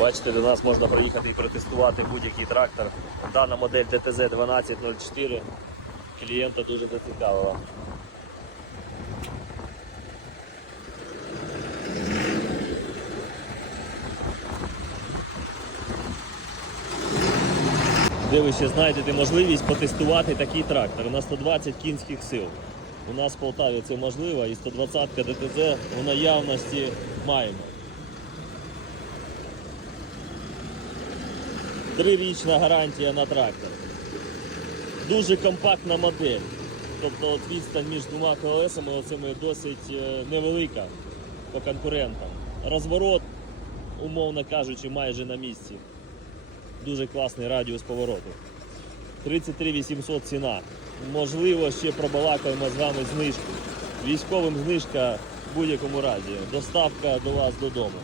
Бачите, до нас можна приїхати і протестувати будь-який трактор. Дана модель ДТЗ 1204 клієнта дуже зацікавила. Де ви ще знайдете можливість потестувати такий трактор на 120 кінських сил. У нас в Полтаві це можливо і 120 ДТЗ у наявності маємо. Трирічна гарантія на трактор. Дуже компактна модель. Тобто от відстань між двома колесами оцими досить е, невелика по конкурентам. Розворот, умовно кажучи, майже на місці. Дуже класний радіус повороту. 33 800 ціна. Можливо, ще пробалакаємо з вами знижку. Військовим знижка в будь-якому разі. Доставка до вас додому.